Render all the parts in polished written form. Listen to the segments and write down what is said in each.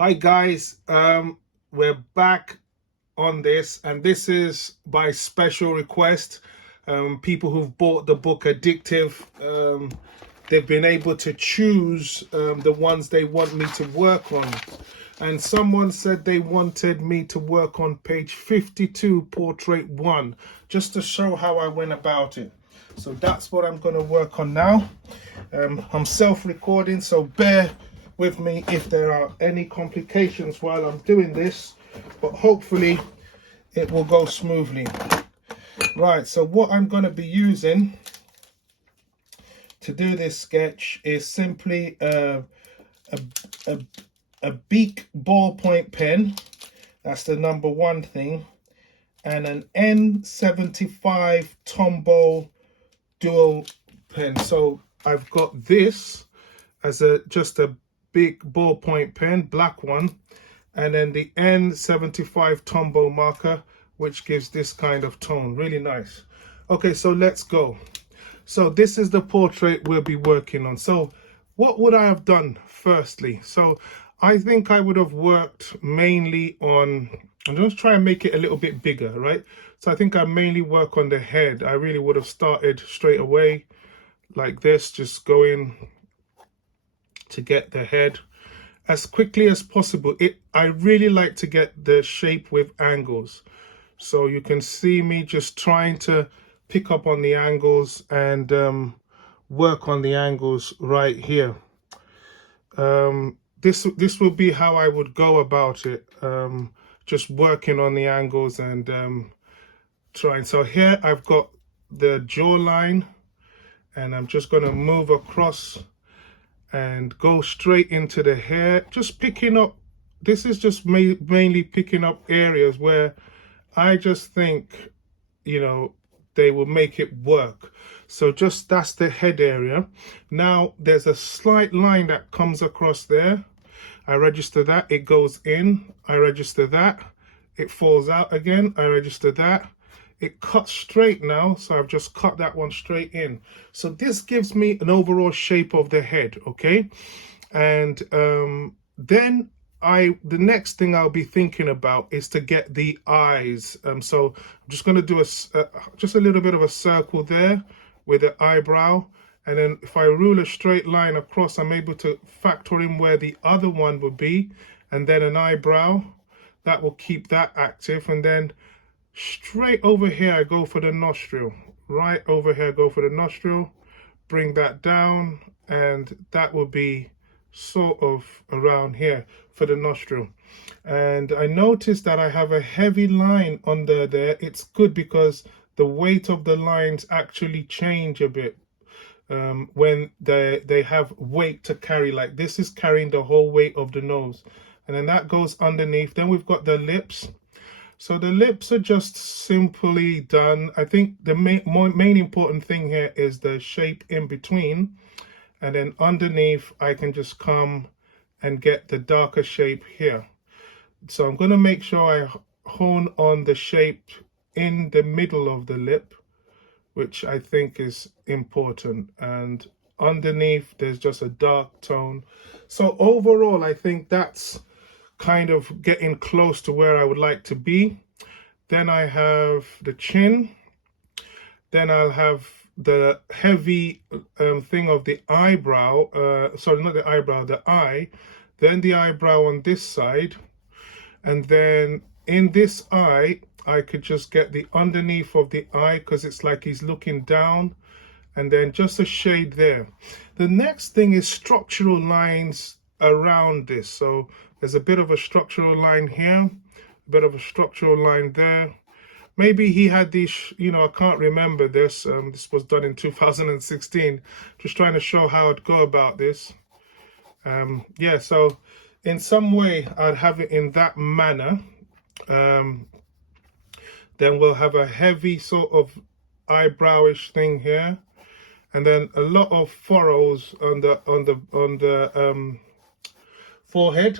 Hi guys, we're back on this, and this is by special request. People who've bought the book Addictive, they've been able to choose the ones they want me to work on. And someone said they wanted me to work on page 52, portrait 1, just to show how I went about it. So that's what I'm going to work on now. I'm self-recording, so bear with me if there are any complications while I'm doing this, but hopefully it will go smoothly. Right, so what I'm going to be using to do this sketch is simply a Bic ballpoint pen. That's the number one thing, and an N75 Tombow dual pen. So I've got this as just a big ballpoint pen, black one, and then the N75 Tombow marker, which gives this kind of tone. Really nice. Okay, so let's go. So this is the portrait we'll be working on. So what would I have done firstly? So I think I would have worked mainly on, I'm just trying to make it a little bit bigger, right? So I think I mainly work on the head. I really would have started straight away like this, just going to get the head as quickly as possible. I really like to get the shape with angles. So you can see me just trying to pick up on the angles and work on the angles right here. This will be how I would go about it, just working on the angles and trying. So here I've got the jawline, and I'm just going to move across and go straight into the hair, just picking up. This is just mainly picking up areas where I just think, you know, they will make it work. So just that's the head area. Now there's a slight line that comes across there. I register that, it goes in. I register that, it falls out again. I register that, it cuts straight now, so I've just cut that one straight in. So this gives me an overall shape of the head, okay? And then the next thing I'll be thinking about is to get the eyes. So I'm just going to do just a little bit of a circle there with the eyebrow, and then if I rule a straight line across, I'm able to factor in where the other one would be, and then an eyebrow that will keep that active. And then straight over here I go for the nostril. Right over here I go for the nostril, bring that down, and that will be sort of around here for the nostril. And I noticed that I have a heavy line under there. It's good because the weight of the lines actually change a bit when they have weight to carry. Like this is carrying the whole weight of the nose, and then that goes underneath. Then we've got the lips. So the lips are just simply done. I think the main important thing here is the shape in between. And then underneath, I can just come and get the darker shape here. So I'm going to make sure I hone on the shape in the middle of the lip, which I think is important. And underneath, there's just a dark tone. So overall, I think that's kind of getting close to where I would like to be. Then I have the chin. Then I'll have the heavy thing of the eyebrow. Sorry, not the eyebrow, the eye. Then the eyebrow on this side. And then in this eye, I could just get the underneath of the eye because it's like he's looking down. And then just a shade there. The next thing is structural lines around this. So there's a bit of a structural line here, a bit of a structural line there. Maybe he had these, you know, I can't remember this. This was done in 2016. Just trying to show how I'd go about this. Yeah, so in some way I'd have it in that manner. Then we'll have a heavy sort of eyebrowish thing here, and then a lot of furrows on the forehead.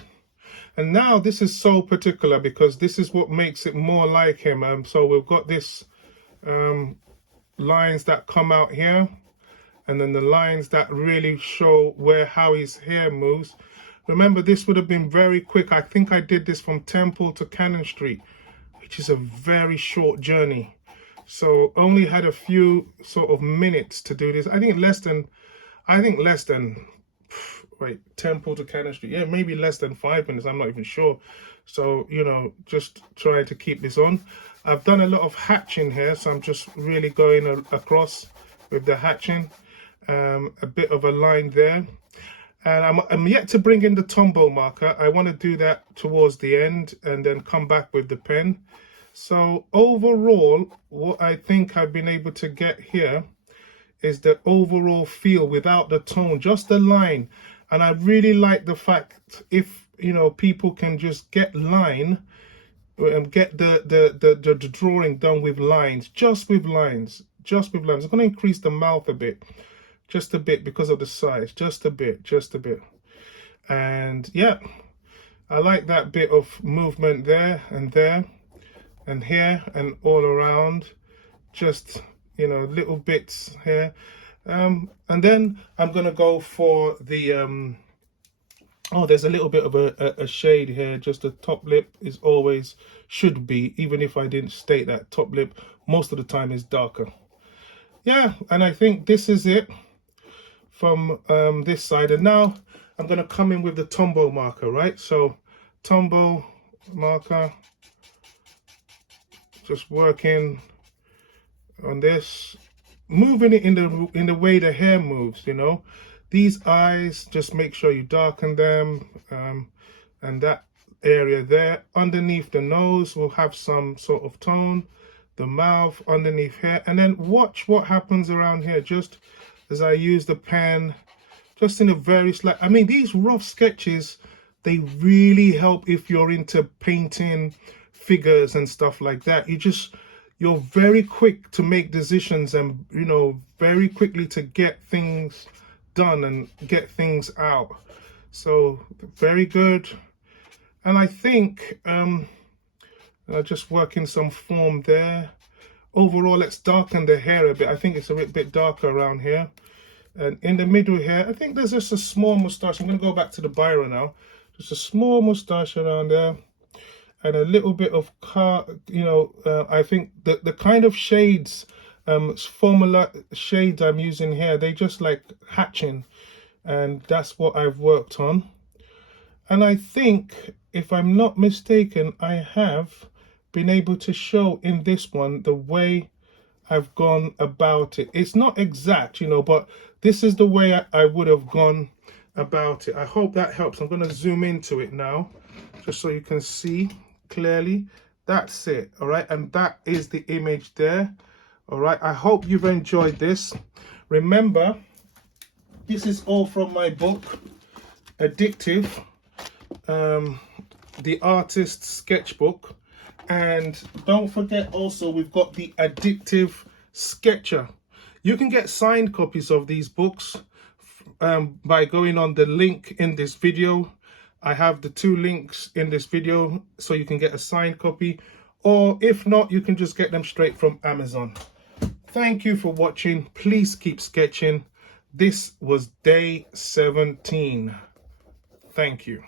And now this is so particular because this is what makes it more like him. So we've got this lines that come out here, and then the lines that really show how his hair moves. Remember, this would have been very quick. I think I did this from Temple to Cannon Street, which is a very short journey. So only had a few sort of minutes to do this. I think less than wait, Temple to Cannon Street. Yeah, maybe less than 5 minutes. I'm not even sure. So, you know, just trying to keep this on. I've done a lot of hatching here, so I'm just really going across with the hatching. A bit of a line there. And I'm yet to bring in the Tombow marker. I want to do that towards the end and then come back with the pen. So overall, what I think I've been able to get here is the overall feel without the tone, just the line. And I really like the fact, if you know, people can just get line and get the drawing done with lines, just with lines. I'm going to increase the mouth a bit, just a bit, because of the size, just a bit. And yeah, I like that bit of movement there and here and all around, just, you know, little bits here. And then I'm gonna go for the oh, there's a little bit of a shade here. Just the top lip is always, should be, even if I didn't state that, top lip most of the time is darker. Yeah, and I think this is it from this side. And now I'm gonna come in with the Tombow marker, right? So Tombow marker, just working on this, moving it in the way the hair moves, you know. These eyes, just make sure you darken them, and that area there. Underneath the nose will have some sort of tone, the mouth, underneath here, and then watch what happens around here, just as I use the pen, just in a very slight, I mean, these rough sketches, they really help if you're into painting figures and stuff like that. You're very quick to make decisions, and, you know, very quickly to get things done and get things out. So very good. And I think just working some form there. Overall, let's darken the hair a bit. I think it's a bit darker around here. And in the middle here, I think there's just a small moustache. I'm going to go back to the biro now. Just a small moustache around there. And a little bit of car, you know, I think the kind of shades, formula shades I'm using here, they just like hatching. And that's what I've worked on. And I think, if I'm not mistaken, I have been able to show in this one the way I've gone about it. It's not exact, you know, but this is the way I would have gone about it. I hope that helps. I'm going to zoom into it now, just so you can see clearly. That's it. All right, and that is the image there. All right, I hope you've enjoyed this. Remember, this is all from my book, Addictive, the artist's sketchbook. And don't forget also, we've got the Addictive Sketcher. You can get signed copies of these books by going on the link in this video. I have the 2 links in this video, so you can get a signed copy, or if not, you can just get them straight from Amazon. Thank you for watching. Please keep sketching. This was day 17. Thank you.